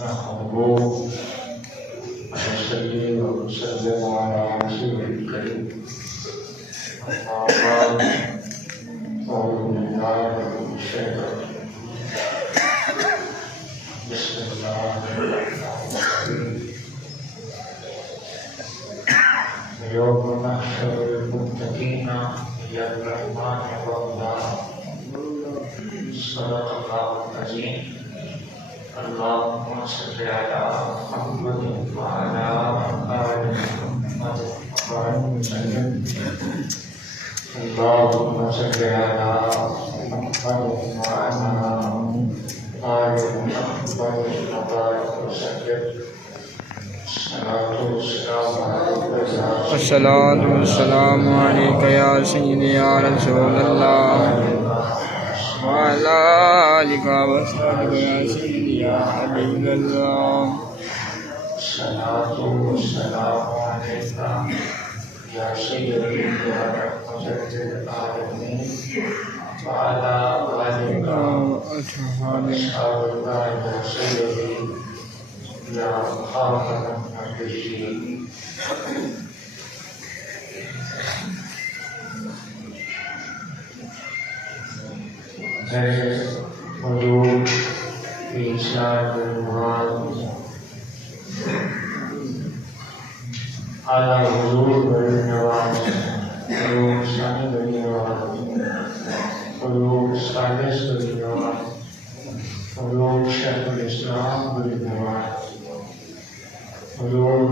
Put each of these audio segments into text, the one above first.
نحمده ونصلي ونسلم على رسوله الكريم أما بعد أعوذ بالله من الشيطان بسم الله الرحمن الرحيم يوم نحشر المتقين إلى الرحمن وفدا صدق الله العظيم اللهم صل على محمد وعلى آل محمد وبارك وسلم اللهم صل على محمد وعلى آل محمد وبارك وسلم الصلاة والسلام عليك يا سيدي يا رسول الله وعلى آلك وصحبك يا سيدي يا حبيب الله. الصلاة والسلام عليك يا سيدي يا رحمة للعالمين وعلى آلك وأصحابك يا سيدي يا خاتم النبيين. میرے حضور عیسیٰ بن اعلیٰ حضور بڑی نواز حضور ثانی بڑی نواز حضور سالس بڑی نواز حضور شیخ الاسلام بڑی نواز حضور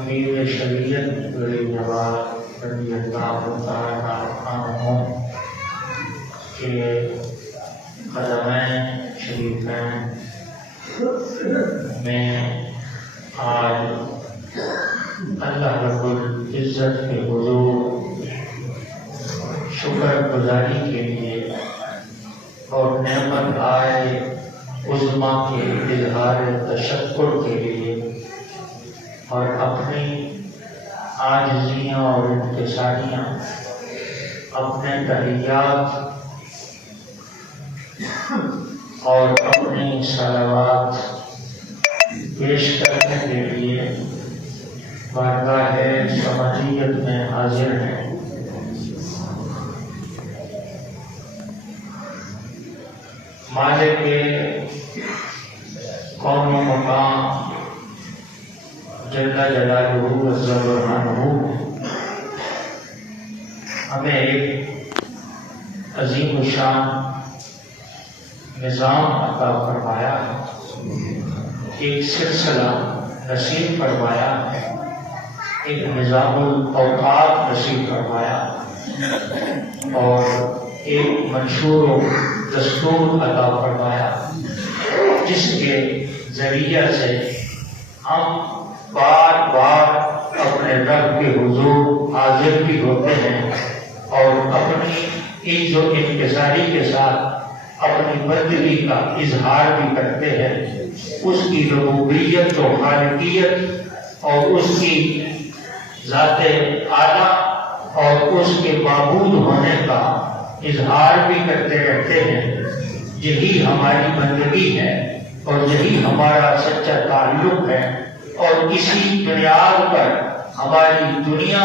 امیر شریعت بڑی نواز رضی اللہ تعالیٰ عنہ کے قدمین شریفین میں آج اللہ رب العزت کے حضور شکر گزاری کے لیے اور نعمت آئے عظما کے اظہار تشکر کے لیے اور اپنی عاجزیاں اور انکساریاں اپنے تحیات اور اپنی صلوات پیش کرنے کے لیے بارگاہ سمجیت میں حاضر ہیں. مالک کون و مقام جل جلالہ عز برہانہ ہمیں ایک عظیم الشان نظام عطا فرمایا ہے، ایک سلسلہ نصیب فرمایا ہے، ایک نظام الاوقات نصیب فرمایا اور ایک منشور و دستور عطا فرمایا جس کے ذریعہ سے ہم بار بار اپنے رب کے حضور حاضر بھی ہوتے ہیں اور اپنی عز و انکساری کے ساتھ اپنی بندگی کا اظہار بھی کرتے ہیں، اس کی ربوبیت و خالقیت اور اس کی ذات اعلیٰ اور اس کے معبود ہونے کا اظہار بھی کرتے رہتے ہیں. یہی ہماری بندگی ہے اور یہی ہمارا سچا تعلق ہے اور اسی بنیاد پر ہماری دنیا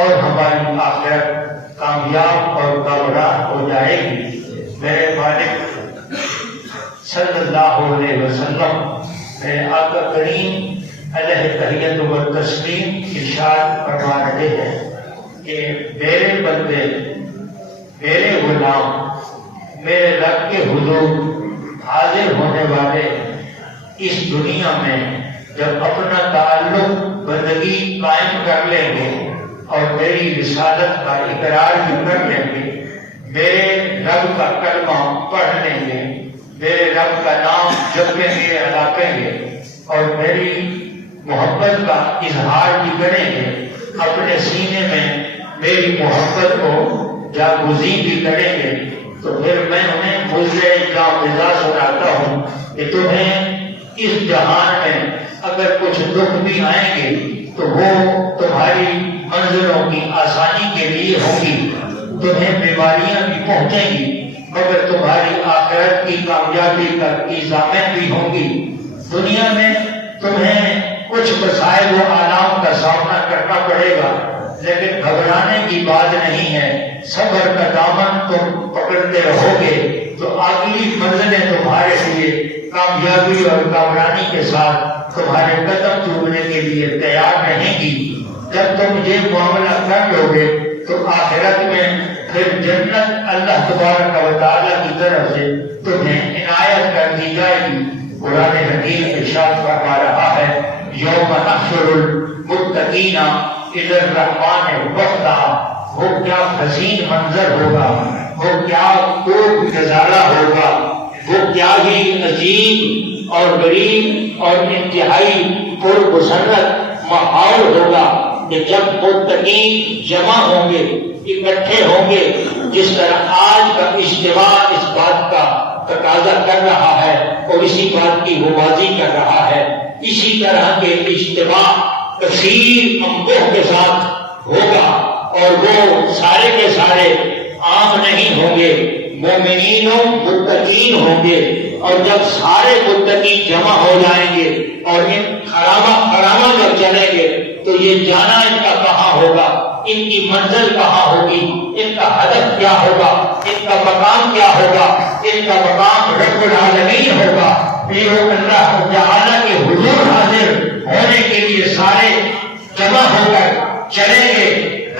اور ہماری آخرت کامیاب اور کامیاب ہو جائے گی. میرے مالک صلی اللہ علیہ وسلم میرے آقا کریم علیہ تحیت و تسلیم ارشاد فرما رہے ہیں کہ میرے بندے، میرے غلام میرے رب کے حضور حاضر ہونے والے اس دنیا میں جب اپنا تعلق بندگی قائم کر لیں گے اور میری رسالت کا اقرار بھی کر لیں گے، میرے رب کا کلمہ پڑھ لیں گے، میرے رب کا نام جپیں گے، الاپیں گے اور میری محبت کا اظہار بھی کریں گے، اپنے سینے میں میری محبت کو جاگزین بھی کریں گے، تو پھر میں انہیں مجھے جامزہ سناتا ہوں کہ تمہیں اس جہان میں اگر کچھ دکھ بھی آئیں گے تو وہ تمہاری منزلوں کی آسانی کے لیے ہوں گی، تمہیں بیماریاں بھی پہنچیں گی مگر تمہاری آخرت کی کامیابی کا کی ضامن بھی ہوں گی۔ دنیا میں تمہیں کچھ مسائل و آلام کا سامنا کرنا پڑے گا، لیکن گھبرانے کی بات نہیں ہے۔ صبر کا دامن تم پکڑتے رہو گے تو اگلی منزلیں تمہارے لیے کامیابی اور کامرانی کے ساتھ تمہارے قدم چومنے کے لیے تیار رہیں گی۔ جب تم یہ معاملہ کر لو گے تو آخرت میں پھر جنت اللہ تبارک و تعالیٰ کی طرف سے تمہیں عنایت کر دی جائے گی۔ قرآن حکیم ارشاد فرما رہا ہے، یوم نحشر المتقین الی الرحمن وفدا۔ وہ کیا حسین منظر ہوگا، وہ کیا خوب نظارہ ہوگا، وہ کیا ہی عجیب اور غریب اور انتہائی پرمسرت ماحول ہوگا کہ جب متقین جمع ہوں گے، اکٹھے ہوں گے۔ جس طرح آج کا اجتماع اس بات کا تقاضا کر رہا ہے اور اسی بات کی ہوبازی کر رہا ہے، اسی طرح کے اجتماع کثیر انبوہ کے ساتھ ہوگا، اور وہ سارے کے سارے عام نہیں ہوں گے، مومنین و متقین ہوں گے۔ اور جب سارے متقین جمع ہو جائیں گے اور ان خرامہ جب چلیں گے تو یہ جانا ان کا کہاں ہوگا، ان کی منزل کہاں ہوگی، ان کا ہدف کیا ہوگا، ان کا مقام کیا ہوگا۔ ان کا مقام رب العالمین ہوگا۔ پھر وہ اللہ تعالیٰ کے حضور حاضر ہونے کے لیے سارے جمع ہو کر چلیں گے۔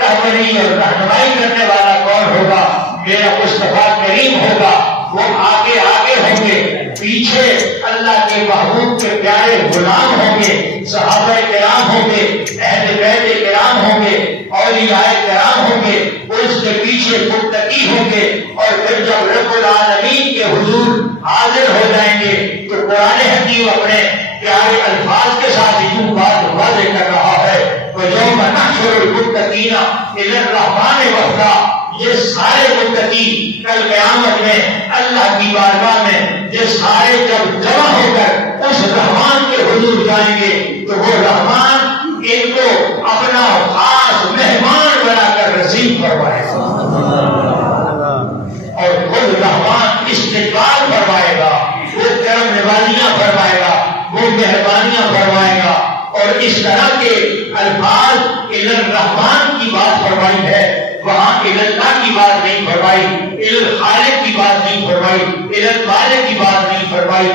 رہبری اور رہنمائی کرنے والا کون ہوگا؟ میرا مصطفیٰ کریم ہوگا۔ وہ آگے آگے ہوں گے، پیچھے اللہ کے محبوب کے پیارے غلام ہوں گے، صحابہ کرام ہوں گے، اہل بیت کرام ہوں گے، اولیاء کرام ہوں گے، اس کے پیچھے متقی ہوں گے۔ اور پھر جب رب العالمین کے حضور حاضر ہو جائیں گے تو قرآن حکیم اپنے پیارے الفاظ کے ساتھ یوں بات واضح کر رہا ہے، وَيَوْمَ نَحْشُرُ الْمُتَّقِينَ إِلَى الرَّحْمَنِ وَفْدًا۔ یہ سارے متقی کل قیامت میں اللہ کی بارگاہ میں یہ سارے جب جمع ہو کر اس رحمان کے حضور جائیں گے تو وہ رحمان ان کو اپنا خاص مہمان بنا کر رسید فرمائے گا، اور خود رحمان استقبال فرمائے گا، وہ کرم نوازیاں فرمائے گا، وہ مہربانیاں فرمائے گا۔ اور اس طرح کے الفاظ الی الرحمن کی بات فرمائی ہے، وہاں الی اللہ کی بات نہیں فرمائی، الی الخالق کی بات نہیں فرمائی، الی الخالق کی بات نہیں فرمائی،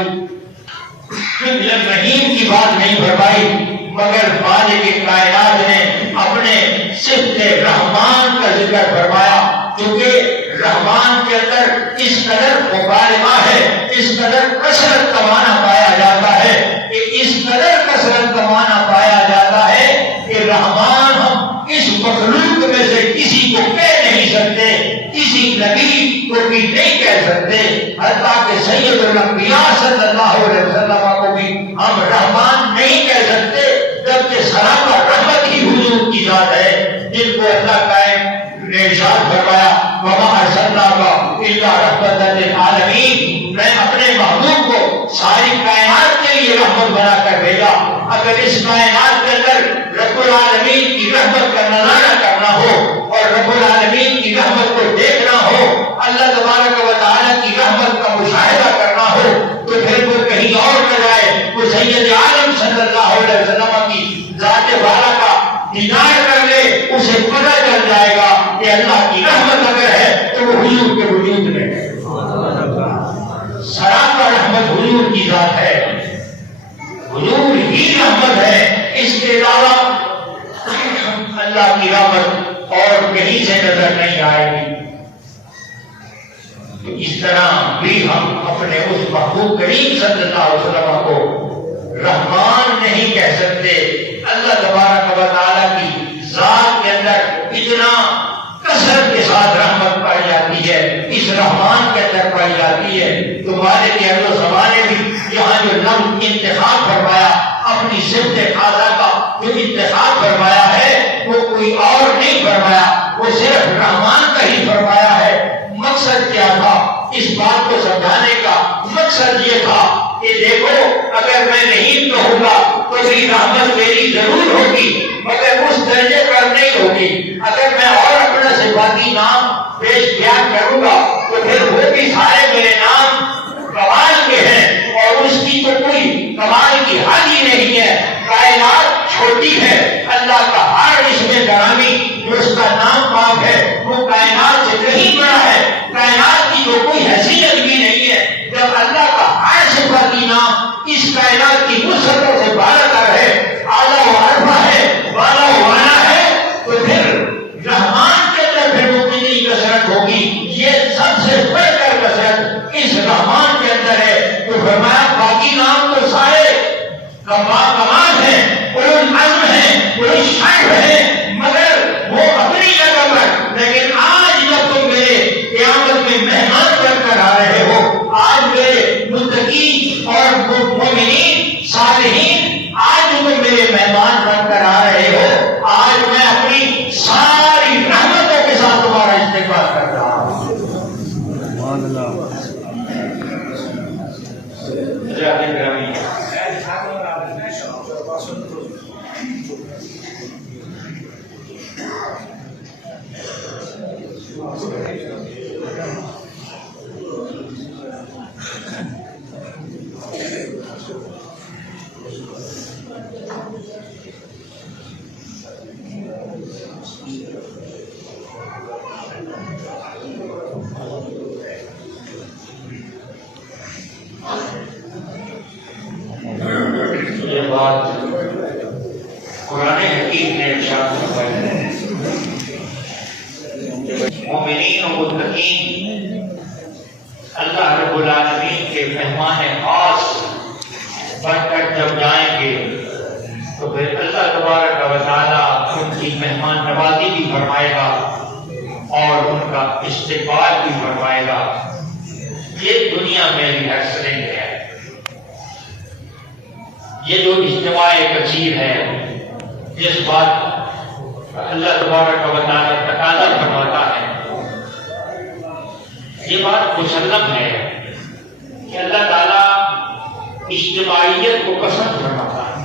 الی الرحیم کی بات نہیں فرمائی، مگر مالک کائنات نے اپنے صفت رحمان کا ذکر فرمایا، کیونکہ رحمان کے اندر اس قدر مبالغہ ہے، اس قدر کثرت کا معنی پایا جاتا ہے کہ اس قدر کثرت کا معنی پایا جاتا ہے کہ رحمان ہم اس مخلوق میں سے کسی کو کہہ نہیں سکتے، کسی نبی کو بھی نہیں کہہ سکتے، حتیٰ کہ سید الانبیاء صلی اللہ علیہ وسلم کو بھی ہم رحمان نہیں کہہ سکتے، جبکہ سراپا رحمت ہی حضور کی ذات ہے، جن کو اللہ قائم نے ارشاد فرمایا وَمَا أَرْسَلْنَاكَ إِلَّا رَحْمَةً لِلْعَالَمِينَ۔ میں اپنے محبوب کو ساری کائنات کے لیے رحمت بنا کر بھیجا۔ اگر اس کائنات کے اندر رب العالمین کی رحمت کا نظارہ کرنا ہو اور رب العالمین کی رحمت کو دیکھنا ہو، اللہ تبارک و تعالیٰ کی رحمت کا مشاہدہ کرنا ہو، تو پھر وہ کہیں اور نہ جائے، وہ سید عالم صلی اللہ علیہ وسلم کی ذات بارہ کا دیدار کر لے، اسے پتہ چل جائے گا کہ اللہ کی رحمت اگر ہے تو وہ حضور کے وجود میں ہے۔ سراپا رحمت حضور کی ذات ہے، حضور ہی رحمت ہے، اس کے علاوہ اللہ کی رحمت اور کہیں سے نظر نہیں آئے گی۔ تو اس طرح بھی ہم اپنے اس محبوب کریم صلی اللہ علیہ وسلم کو رحمان نہیں کہہ سکتے۔ اللہ تبارک و تعالیٰ کی ذات کے اندر اتنا کثرت کے ساتھ رحمت پائی جاتی ہے، اس رحمان کے اندر پائی جاتی ہے۔ تو مالک ارض و زمان نے بھی یہاں جو لفظ انتخاب فرمایا، اپنی صفت خاصہ کا جو انتخاب فرمایا ہے وہ کوئی اور نہیں فرمایا، وہ صرف رحمان کا ہی فرمایا ہے۔ مقصد کیا تھا؟ اس بات کو سمجھانے کا مقصد یہ تھا کہ دیکھو، اگر میں نہیں کہوں گا تو میری رحمت میری ضرور ہوگی، مگر اس درجے پر نہیں ہوگی۔ اگر میں اور اپنا صفاتی نام پیش بیان کروں گا تو پھر وہ بھی سارے میرے نام کمال کے ہیں اور اس کی تو کوئی کمال کی حد ہی نہیں ہے. کائنات چھوٹی ہے، اللہ کا ہر اس میں گرامی جو اس کا نام پاک ہے وہ کائنات سے کہیں بڑا ہے. کائنات کی جو کوئی حیثیت بھی نہیں ہے. جب اللہ کا ہر صفاتی نام اس کائنات کی وسعتوں سے بالا تر ہے، اعلیٰ و ارفع ہے، والا و والا ہے، تو پھر رحمان کے اندر پھر ممکنی کثرت ہوگی. یہ سب سے بڑھ کر کثرت اس رحمان کے اندر ہے. تو فرمایا باقی نام تو سارے کمال ہیں، العزم ہیں، الشرف ہیں، مگر وہ اپنی جگہ پر. لیکن آج جب تم میرے قیامت میں مہمان بن کر آ رہے ہو، آج میرے متقی اور مومنین صالحین آج تم میرے مہمان بن کر آ رہے ہو، آج میں اپنی ساری رحمتوں کے ساتھ تمہارا استقبال کر رہا ہوں. یہ بات قرآن حکیم نے ارشاد فرمایا ہے. مومنین و متقین اللہ رب العالمین کے مہمان خاص بن کر جب جائیں گے تو پھر اللہ تبارک و تعالیٰ ان کی مہمان نوازی بھی فرمائے گا اور ان کا استقبال بھی فرمائے گا. یہ دنیا میں بھی حسن ہے. یہ جو اجتماع کثیر ہے، جس بات اللہ تبارک و تعالیٰ تقاضا فرماتا ہے، یہ بات مسلم ہے کہ اللہ تعالیٰ اجتماعیت کو پسند فرماتا ہے.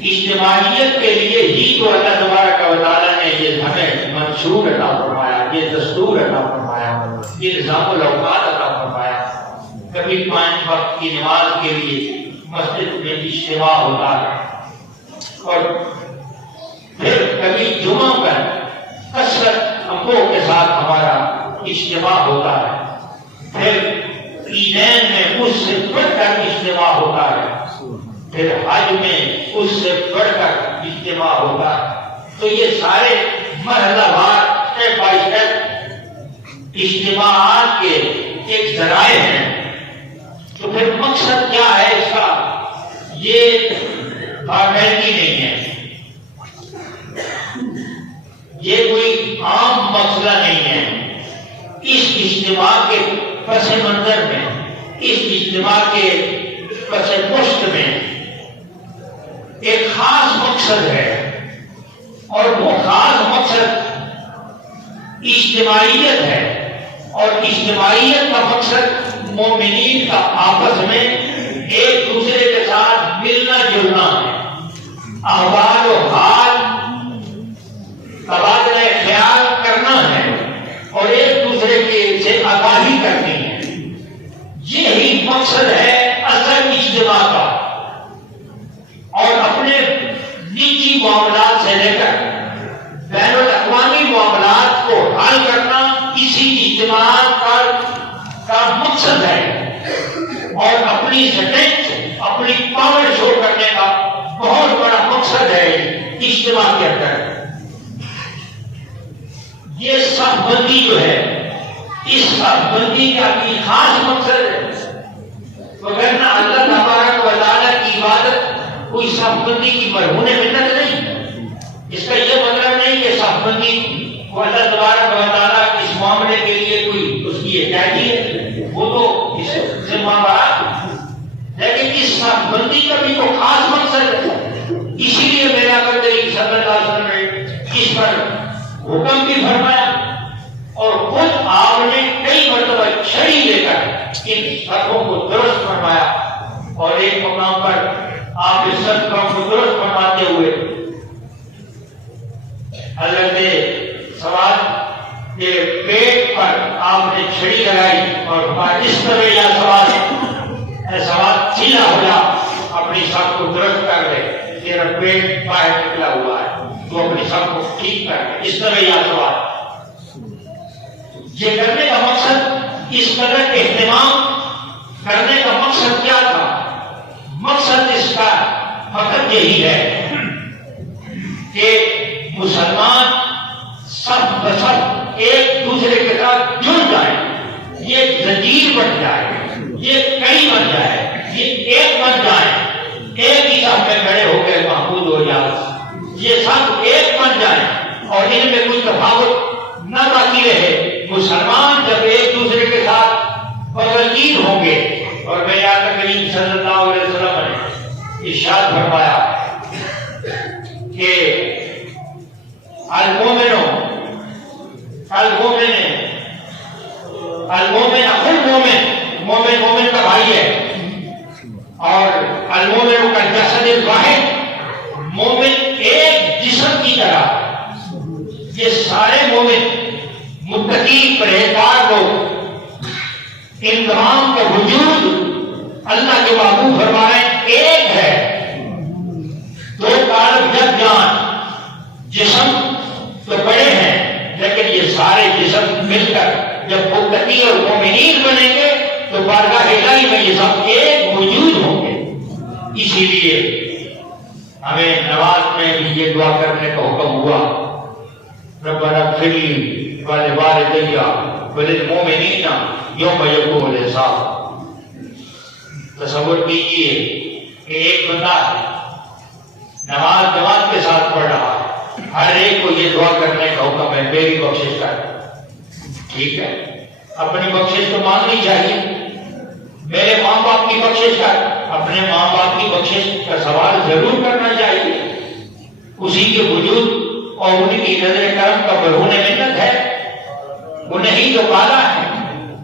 اجتماعیت کے لیے ہی تو اللہ تبارک و تعالیٰ نے یہ ہمیں منشور عطا فرمایا، یہ دستور عطا فرمایا، یہ نظام الاوقات عطا فرمایا. کبھی 5 وقت کی نماز کے لیے مسجد میں اجتماع ہوتا ہے اور پھر کبھی جمعہ پر کثرت امور کے ساتھ ہمارا اجتماع ہوتا ہے. پھر عیدین میں اس سے بڑھ کر اجتماع ہوتا ہے. پھر حج میں اس سے بڑھ کر اجتماع ہوتا ہے. تو یہ سارے مرحلہ وار اسٹیپ بائی اسٹیپ اجتماعات کے ایک ذرائع ہیں. تو پھر مقصد کیا ہے اس کا؟ یہ فارمیلٹی نہیں ہے، یہ کوئی عام مسئلہ نہیں ہے. اس اجتماع کے پس منظر میں، اس اجتماع کے پس پشت میں ایک خاص مقصد ہے اور وہ خاص مقصد اجتماعیت ہے. اور اجتماعیت کا مقصد مومنین کا آپس میں ایک دوسرے کے ساتھ ملنا جلنا ہے، احوال و حال تبادلہ خیال کرنا ہے اور ایک دوسرے کے سے آگاہی کرنی ہے. یہی مقصد ہے اصل اجتماع کا. اور اپنے نجی معاملات سے لے کر بین الاقوامی معاملات کو حل کرنا اسی اجتماعات کا مقصد ہے. اور اپنی اسٹرینتھ، اپنی پاور شو کرنے کا بہت بڑا مقصد ہے اجتماع کے اندر. یہ صف بندی جو ہے، اس صف بندی کا بھی خاص مقصد ہے. وگرنہ اللہ تبارک و تعالیٰ کی عبادت کوئی صف بندی کی مرہون منت نہیں. اس کا یہ مطلب نہیں کہ صف بندی کو اللہ تبارک و تعالیٰ اس معاملے کے لیے کوئی اس کی احتیاطی ہے، وہ تو اس سے معاملات. لیکن اس صف بندی کا بھی تو خاص مقصد ہے. اسی لیے میرا کریم صلی اللہ علیہ وسلم نے اس پر حکم بھی فرمایا اور خود آپ نے کئی مرتبہ چھڑی لے کر ان صفوں کو درست فرمایا. اور ایک مقام پر آپ اس صفوں کو درست فرماتے ہوئے حضرت سوال کہ پیٹ پر آپ نے چھڑی لگائی اور کہا اس طرح یا سوال سیدھا ہو جا، اپنی سب کو درست کر دے، تیرا پیٹ باہر نکلا ہوا ہے، تو اپنی سب کو ٹھیک کر دے، اس طرح یا سوال۔ یہ کرنے کا مقصد، اس طرح اہتمام کرنے کا مقصد کیا تھا؟ مقصد اس کا فقط یہی ہے کہ مسلمان سب بسب ایک دوسرے کے ساتھ جڑ جائے، یہ زنجیر بن جائے، یہ کڑی بن جائے، یہ ایک بن جائے، ایک ہی سب میں کھڑے ہو کے محفوظ ہو جائے، یہ سب ایک بن جائے اور ان میں کوئی تفاوت نہ باقی رہے۔ مسلمان جب ایک دوسرے کے ساتھ بغیر ہوں گے، اور میں آقا کریم صلی اللہ علیہ وسلم نے ارشاد فرمایا کہ المومن اخو المومن، مومن مومن کا بھائی ہے، اور المومن کا جسد الواحد، مومن ایک جسم کی طرح۔ یہ سارے مومن متقی پرہیزگار لوگ، ان تمام کا وجود اللہ کے محبوب فرمائے ایک ہے۔ دو کارب جب جان جسم تو بڑے ہیں، لیکن یہ سارے جسم مل کر جب متقی اور مومنین بنیں گے تو بارگاہ الہی میں یہ سب ایک وجود ہوں گے۔ اسی لیے ہمیں نماز میں بھی یہ دعا کرنے کا حکم ہوا، ربنا اغفر لی ولوالدی وللمؤمنین یوم یقوم الحساب۔ تصور کیجئے کہ ایک بندہ نماز جماعت کے ساتھ پڑھ رہا ہے، ہر ایک کو یہ دعا کرنے کا حکم ہے، میری بخشش کر۔ ٹھیک ہے، اپنی بخشش تو مانگنی چاہیے، میرے ماں باپ کی بخشش کر، اپنے ماں باپ کی بخشش کا سوال ضرور کرنا چاہیے، اسی کے وجود اور ان کی نظر کرم کا برہون منت ہے، انہیں ہی جو پالا ہے،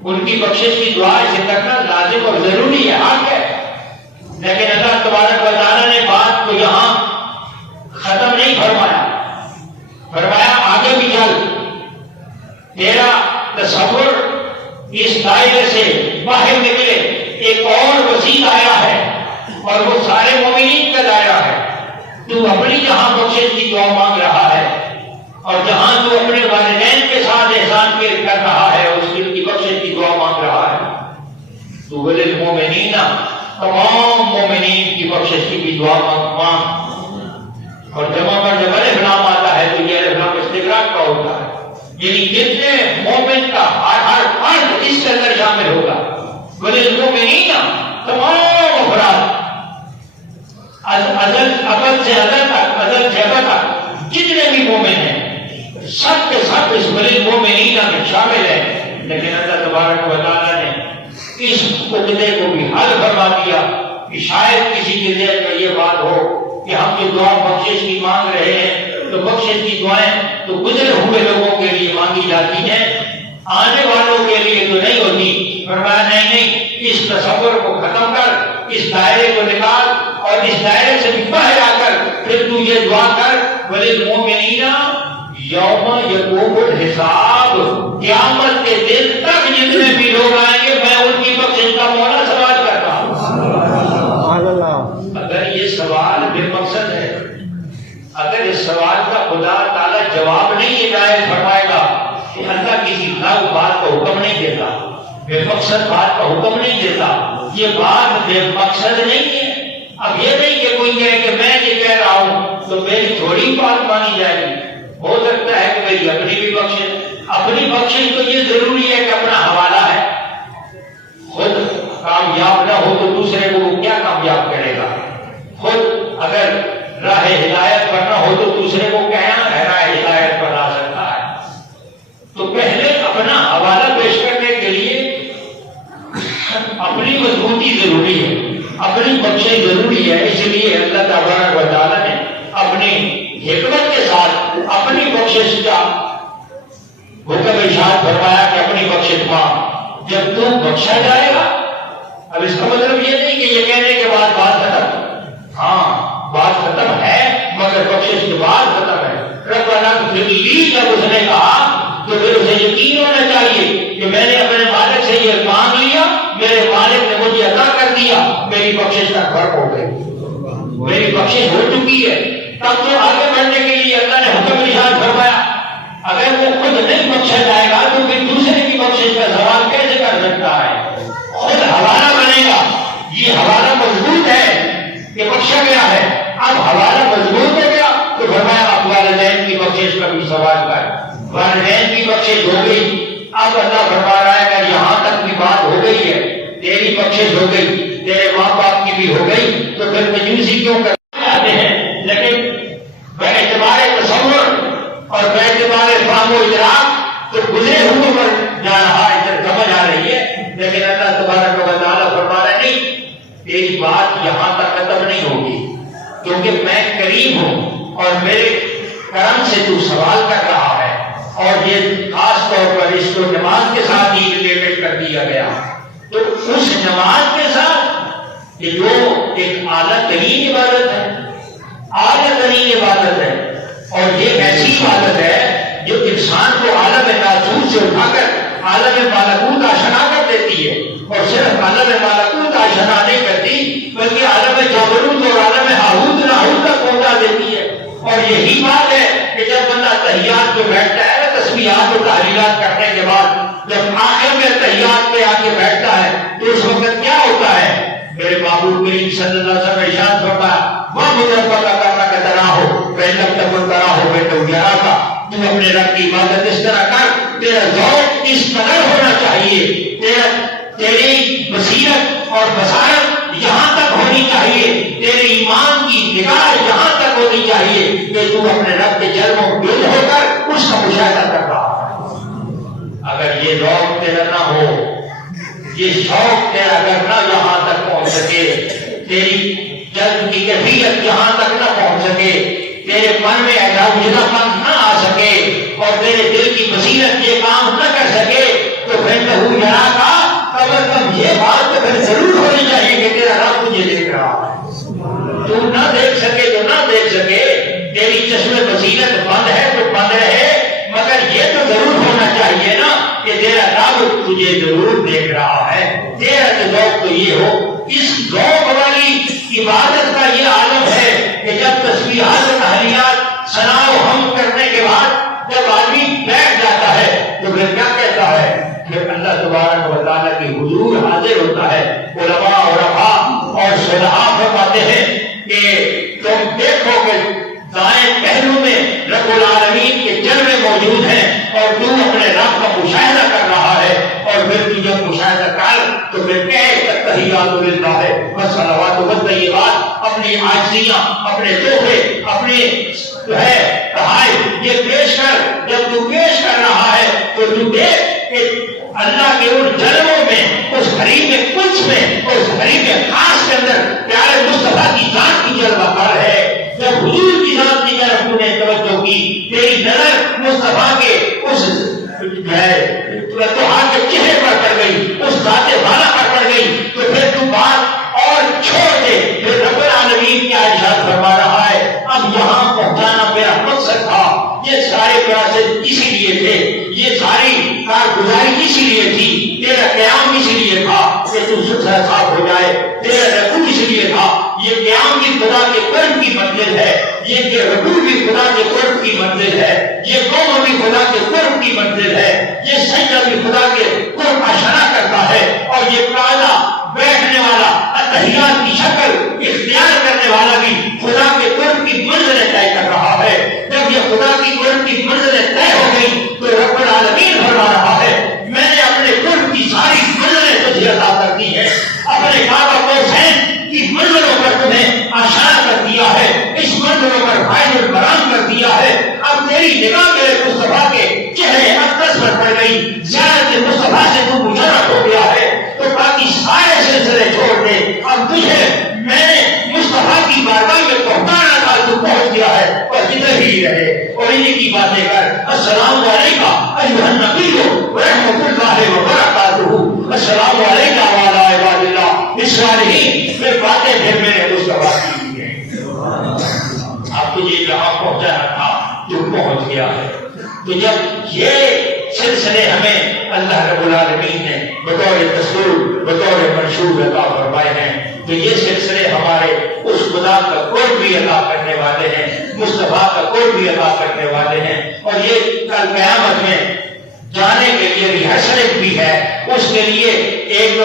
ان کی بخشش کی دعا سے کرنا لازم اور ضروری ہے، حق ہے۔ لیکن اللہ تبارک و تعالیٰ نے بات کو یہاں ختم نہیں فرمایا، فرمایا آگے بھی چل، تیرا تصور اس دائرے سے باہر نکلے، ایک اور وسیع دائرہ ہے اور وہ سارے مومنین کا دائرہ ہے۔ تو اپنی جہاں بخشش کی دعا مانگ رہا ہے اور جہاں تو اپنے والدین کے ساتھ احسان کر رہا ہے، اس کی بخشش کی دعا مانگ رہا ہے، تو وللمؤمنین، تمام مومنین کی بخشش کی بھی دعا مانگ۔ اور جمع پر جب الف لام آتا ہے تو یہ الف لام استغراق کا ہوتا ہے، یعنی جتنے مومن کا ہر فرد اس کے اندر شامل ہوگا۔ وللمؤمنین، تمام افراد، ابد سے ازل تک، ازل سے ابد تک جتنے بھی مومن ہیں، سب کے سب اس وللمؤمنین میں شامل ہیں۔ لیکن اللہ تبارک و تعالیٰ نے اس عقدے کو بھی حل فرما دیا کہ شاید کسی کے ذہن میں یہ بات ہو کہ ہم جو دعا بخشش کی مانگ رہے ہیں تو بخشش کی دعائیں تو گزرے ہوئے لوگوں کے لیے مانگی جاتی ہیں، آنے والوں کے لیے تو نہیں ہوتی۔ فرمایا نہیں، اس تصور کو ختم کر، اس دائرے کو نکال اور اس دائرے سے بھی باہر آ کر پھر تو یہ دعا کر، وللمؤمنین یوم یقوم الحساب، قیامت کے دن تک جتنے بھی لوگ آئیں گے میں ان کی بخشش کا مولا سوال کرتا ہوں۔ اگر یہ سوال بے مقصد ہے، اگر اس سوال کا خدا تعالیٰ جواب نہیں عنایت فرمائے گا کہ اللہ کسی لغو بات کا حکم نہیں دیتا، بے مقصد بات کا حکم نہیں دیتا، یہ بات بے مقصد نہیں ہے۔ اب یہ نہیں کہ کوئی کہے کہ میں یہ کہہ رہا ہوں تو میری تھوڑی بات مانی جائے گی، ہو سکتا ہے کہ میری اپنی بھی بخشش، اپنی بخشش تو یہ ضروری ہے کہ اپنا حوالہ ہے، خود کامیاب نہ ہو تو دوسرے کو وہ کیا کامیاب کرے گا، خود اگر راہ ہدایت پر نہ ہو تو دوسرے کو کہنا ہے راہ ہدایت پر آ سکتا ہے۔ تو پہلے اپنا حوالہ پیش کرنے کے لیے اپنی مضبوطی ضروری ہے، اپنی بخشش ضروری ہے۔ اس لیے اللہ تبارک و تعالیٰ نے اپنی حکمت کے ساتھ اپنی بخشش کا حکم ارشاد فرمایا کہ اپنی بخشش مانگ، جب تو بخشا جائے گا۔ اب اس کا مطلب یہ نہیں کہ یہ کہنے کے بعد بات ختم، ہاں بات ختم ہے مگر بخشش کے بعد ختم ہے۔ ربنا اغفر لی، جب اس نے کہا تو پھر اسے یہ مالک نے مجھے عطا کر دیا، میری بخشش کا فرق ہو گئی، میری بخشش ہو چکی ہے۔ تب تو آگے بڑھنے کے لیے اللہ نے حکم ارشاد فرمایا، اگر وہ خود نہیں بخشا جائے گا تو پھر دوسرے کی بخشش کا سوال کیسے کر سکتا ہے؟ خود حوالہ بنے گا، یہ حوالہ مضبوط ہے کہ بخشا گیا ہے، اب حوالہ مضبوط ہو گیا تو فرمایا اب والدین کی بخشش کا بھی سوال کر، والدین کی بخشش ہو گئی۔ اب اللہ فرما رہا ہے کہ یہاں تک بھی بات ہو گئی ہے، تیری بخشش ہو گئی، تیرے ماں باپ کی بھی ہو گئی، تو پھر کنجوسی کیوں کرتے آتے ہیں؟ لیکن باعتبار تصور اور باعتبار فہم و ادراک تو گزرے ہوئے پر جا رہا ہے، سمجھ آ رہی ہے، لیکن اللہ تبارک و تعالیٰ فرما رہا نہیں، تیری بات یہاں تک ختم نہیں ہوگی، کیونکہ میں کریم ہوں اور میرے کرم سے تو سوال کر رہا ہے۔ اور یہ خاص طور پر اس کو نماز کے ساتھ ہی ریلیٹڈ کر دیا گیا، تو اس نماز کے ساتھ کہ جو ایک اعلیٰ ترین عبادت ہے، اعلیٰ ترین عبادت ہے، اور یہ ایسی عبادت ہے جو انسان کو عالم ناسوت سے اٹھا کر عالم ملکوت آشنا کر دیتی ہے، اور صرف عالم ملکوت آشنا نہیں کرتی بلکہ عالم جبروت اور عالم ہاروت ناروت تک پہنچا دیتی ہے۔ اور یہی بات ہے کہ جب بندہ تحیات میں بیٹھتا ہے، تسبیحات اور تحلیلات کرنے کے بعد جب آخر میں تحیات پہ آ کے بیٹھتا ہے تو اس وقت کیا ہوتا ہے؟ میرے محبوب کریم صلی اللہ علیہ وسلم ارشاد فرمایا، وہ مجربہ کا کرنا کا طرح ہو پہلے تک طرح ہو بیٹھو گیارہ کا، تم اپنے رب کی عبادت اس طرح کر، تیرا ذوق اس قدر ہونا چاہیے، تیری بصیرت اور بصارت یہاں تک ہونی چاہیے، تیرے ایمان کی نگاہ یہاں تک ہونی چاہیے کہ تو اپنے رب کے جلووں میں گل ہو کر اس کا مشاہدہ کر رہا ہے۔ اگر یہ ذوق تیرا نہ ہو، یہ شوق تیرا اگر نہ یہاں تک پہنچ سکے، تیری جلد کی کیفیت یہاں تک نہ پہنچ سکے، تیرے من میں ایسا اجلا پن نہ آ سکے، اور تیرے دل کی بصیرت یہ کام نہ کر سکے، تو پھر لہو یرا کا کم از کم یہ بات تو پھر ضرور ہونی چاہیے کہ تیرا رب مجھے دیکھ رہا ہے۔ تو نہ دیکھ سکے تو نہ دیکھ سکے، تیری چشم بصیرت بند ہے تو بند رہے، مگر یہ تو ضرور ہونا چاہیے نا کہ تیرا رب تجھے ضرور دیکھ رہا ہے۔ تیرا ذوق تو یہ ہو، اس ذوق والی عبادت کا یہ عالم ہے کہ جب تسبیحات و تحلیات ثنا و حمد کرنے کے بعد جب آدمی بیٹھ جاتا ہے تو پھر کیا کہتا ہے؟ پھر اللہ تبارک و تعالیٰ کی حضور حاضر ہوتا ہے۔ علماء اور رفا اور صلحاء فرماتے ہیں کہ تم دیکھو کہ دائیں پہلو میں رب العالمین کے جلوے موجود ہیں اور تو اپنے رب کا مشاہدہ کر رہا ہے، اور پھر تو جب مشاہدہ کر تو پھر تحیات للہ ہے والصلوات والطیبات، اپنی عاجزیاں، اپنے تحفے، اپنے جو ہے تحائف یہ پیش کر۔ جب تو پیش کر رہا ہے تو تو دیکھ کہ اللہ کے ان جلووں میں، اس حریم قدس میں، اس حریم خاص کے اندر پیارے مصطفیٰ کی ذات کی جلوہ کار ہے۔ جب حضور کی ذات کی طرف تو نے توجہ کی، تیری نظر مصطفیٰ کے اس کے چہرے پر پڑ گئی، اس ذات والا پر پڑ گئی، تو پھر تو بات اور چھوڑ دے۔ پھر رب العالمین کیا ارشاد فرما رہا ہے، اب یہاں پہنچانا میرا مقصد تھا، یہ سارے پراسے اسی لیے تھے، یہ ساری کارگزاری اسی لیے تھی، تیرا قیام اسی لیے تھا کہ تو ستھرا صاف ہو جائے، تیرا رکوع اس لیے تھا۔ یہ قیام بھی خدا کے قرب کی منزل ہے، یہ رکوع بھی خدا کے قرب کی منزل ہے، یہ قوم بھی خدا کے قرب کی منزل ہے، یہ سجدہ بھی خدا کے قرب آشنا کرتا ہے، اور یہ قاعدہ بیٹھنے والا تحیات کی شکل اختیار کرنے والا بھی خدا کے قرب کی منزلیں طے کر رہا ہے۔ جب یہ خدا کی قرب کی منزلیں طے ہو گئی تو رب العالمین فرما رہا ہے، میں نے اپنے قرب کی ساری منزلیں تجھے عطا کر دی ہے، اپنے کعبہ قوسین کی منزلوں پر تمہیں آشنا کر دیا ہے، اس منزلوں پر فائز البرام کر دیا ہے۔ اب تیری نگاہ میرے مصطفیٰ کے چہرے اقدس پر پڑ گئی، زیارت مصطفیٰ سے تو مشرف ہو گیا ہے، تو باقی سارے سلسلے چھوڑ دے، اب تجھے میں نے مصطفیٰ کی بارگاہ میں پہنچانا تھا، تو پہنچ گیا ہے، اور ادھر ہی رہے اور انہیں کی باتیں کر۔ السلام علیکم ایھا النبی ورحمۃ اللہ وبرکاتہ، السلام علیکم وعلی عباد اللہ الصالحین۔ میں باتیں پھر میرے مصطفیٰ کی ہیں، اب تجھے جہاں پہنچانا تھا تو پہنچ گیا ہے۔ تو جب یہ سلسلے ہمیں اللہ رب العالمین نے بطور دستور بطور منشور عطا فرمائے ہیں. تو یہ سلسلے ہمارے اس خدا کا قرب بھی عطا کرنے والے ہیں, مصطفیٰ کا قرب بھی عطا کرنے والے ہیں, اور یہ کل قیامت میں جانے کے لیے ریہرسل بھی ہے, اس کے لیے ایک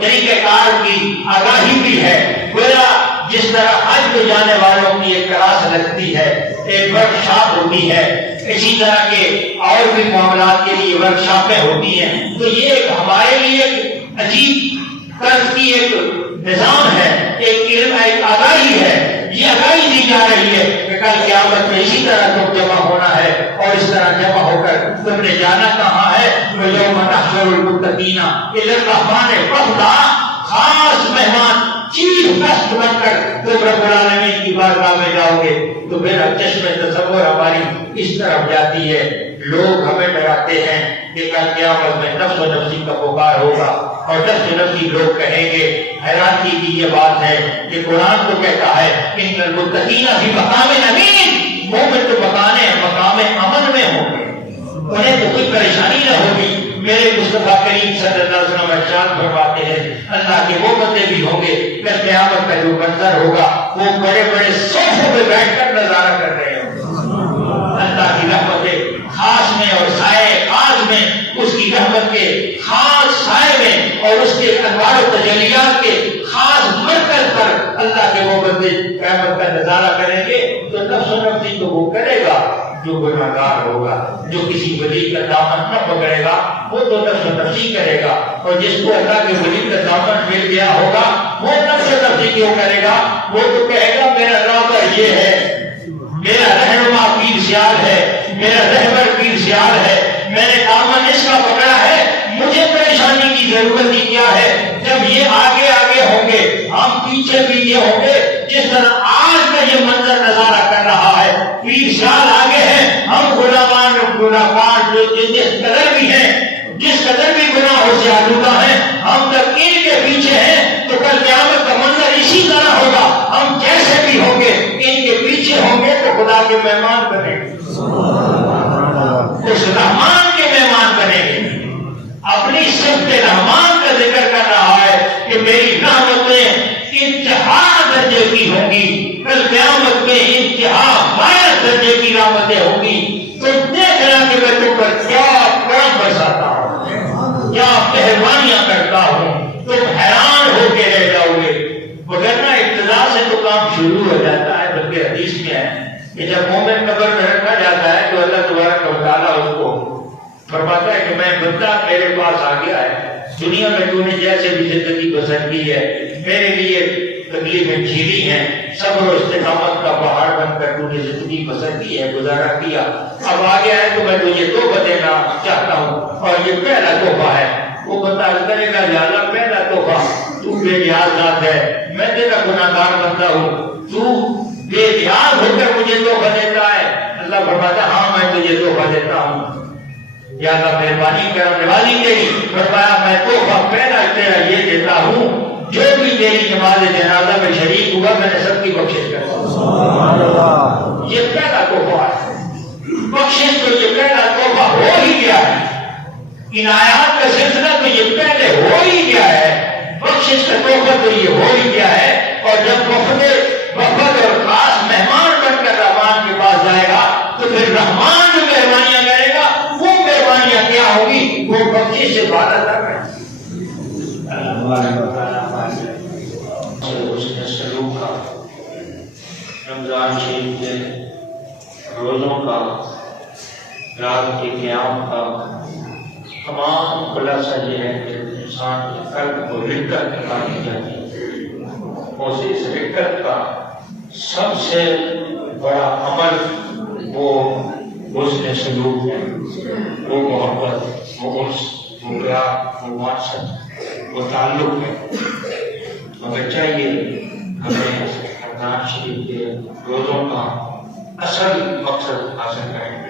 طریقہ کار کی آگاہی بھی ہے. گویا جس طرح حج میں جانے والوں کی ایک کلاس لگتی ہے, ایک ورک شاپ ہوتی ہے, اسی طرح کے اور بھی معاملات کے لیے ورک شاپیں ہوتی ہیں. تو یہ ایک ہمارے لیے ایک عجیب طرز کی ایک نظام ہے, ایک علم, ایک آگاہی ہے. یہ آگاہی دی جا رہی ہے کہ کل قیامت میں اسی طرح تم جمع ہونا ہے, اور اس طرح جمع ہو کر تم نے جانا کہاں ہے. یوم نحشر المتقین الی الرحمن وفدا, خاص مہمان چیف گیسٹ بن کر تم رب العالمین کی بارگاہ میں جاؤ گے. تو میرا چشم تصور ہماری اس طرف جاتی ہے. لوگ ہمیں ڈراتے ہیں کہ کل قیامت میں نفس و نفسی کا پکار ہوگا, اور نفس و نفسی لوگ کہیں گے. حیرانگی کی یہ بات ہے کہ قرآن تو کہتا ہے ان المتقین فی مقام امین, مومن تو مقام امن میں ہوں گے, انہیں تو کوئی پریشانی نہ ہوگی. میرے مصطفیٰ کریم صلی اللہ علیہ وسلم ارشاد فرماتے ہیں اللہ کے وہ بندے بھی ہوں گے کہ قیامت کا جو منظر ہوگا وہ بڑے بڑے صوفوں پہ بیٹھ کر نظارہ کر رہے ہوں گے. اللہ کی رحمت خاص میں اور سائے خاص میں, اس کی رحمت کے خاص سائے میں اور اس کے انوار و تجلیات کے خاص مرکز پر اللہ کے وہ بندے قیامت کا نظارہ کریں گے. تو نفس و نفسی تو وہ کرے گا جو گناہگار ہوگا, جو کسی ولی کا دامن نہ پکڑے گا وہ تو نفس و نفسی کرے گا, اور جس کو اللہ کے ولی کا دامن مل گیا ہوگا وہ نفس و نفسی کیوں کرے گا. وہ تو کہے گا میرا رابطہ یہ ہے, میرا رہنما پیر سیال ہے, میرا رہبر پیر سیال ہے, میں نے دامن اس کا پکڑا ہے, مجھے پریشانی کی ضرورت ہی کیا ہے. جب یہ آگے آگے ہوں گے ہم پیچھے پیچھے ہوں گے. جس طرح آج کا یہ منظر نظارہ کر رہا ہے, پیر سیال آگے ہیں, ہم غلامان گناہگار جو جس قدر بھی ہیں, جس قدر بھی گناہوں سے آلودہ ہیں, ہم تک ان کے پیچھے ہیں. تو کل قیامت کا منظر اسی طرح ہوگا, ہم جیسے بھی ہوں گے ان کے پیچھے ہوں گے تو خدا کے مہمان بنے گے, اس رحمان کے مہمان بنے گے. اپنی صفت رحمان کا ذکر کر رہا ہے کہ میری رحمتیں انتہا درجے کی ہوں گی, کل قیامت میں انتہا باعث درجے کی رحمتیں ہوں گی. تو دیکھنا کہ میں تم پر کیا کرم برساتا ہوں, کیا مہربانیاں کرتا ہوں, تم حیران ہو کے رہ جاؤ گے. وغیرہ ابتدا سے تو کام شروع ہو جاتا ہے, بلکہ حدیث میں ہے کہ جب مومن قبر میں رکھا جاتا ہے تو اللہ تبارک و تعالیٰ اس کو فرماتا ہے کہ میں بندہ میرے پاس آ گیا ہے, دنیا میں تو نے جیسے بھی زندگی بسر کی ہے میرے لیے تکلیفیں جھیلی ہیں, صبر و استقامت کا پہاڑ بن کر تو نے زندگی بسر کی ہے, گزارا کیا, اب آ گیا ہے تو میں تجھے تحفہ دینا چاہتا ہوں, اور یہ پہلا تحفہ ہے. وہ بتا کرے گا یا اللہ پہلا تحفہ تو بے نیاز ذات ہے, میں تیرا گناہگار بندہ ہوں, تو بے نیاز ہو کر مجھے تحفہ دیتا ہے. اللہ فرماتا ہاں میں تجھے تحفہ دیتا ہوں, یا اللہ مہربانی کرم نوازی تیری. فرمایا میں تحفہ پہلا تیرا یہ دیتا ہوں, جو بھی تیری نماز جنازہ میں شریک ہوا میں نے سب کی بخشش کرتا ہوں. یہ پہلا تحفہ ہے, بخشش تو یہ پہلا تحفہ ہو ہی گیا ہے, عنایات کا سلسلہ تو یہ پہلے ہو ہی گیا ہے, بخشش کا تحفہ تو یہ ہو ہی گیا ہے. اور جب وفد اور خاص مہمان بن کر رحمان کے پاس جائے گا تو پھر رحمان جو مہربانیاں کرے گا وہ مہربانیاں کیا ہوگی, وہ بخشش سے بالا تک ہے. سلوک کا, رمضان شریف کے روزوں کا, رات کے قیام کا تمام خلاصہ یہ ہے کہ انسان کے قلب کو رکت کرانی چاہیے. اور اس رکت کا سب سے بڑا عمل وہ حسن سلوک ہے, وہ محبت, وہ انس, وہ پیار, وہ معاشرت, وہ تعلق ہے. مگر چاہیے ہمیں رمضان شریف کے روزوں کا اصل مقصد حاصل کریں,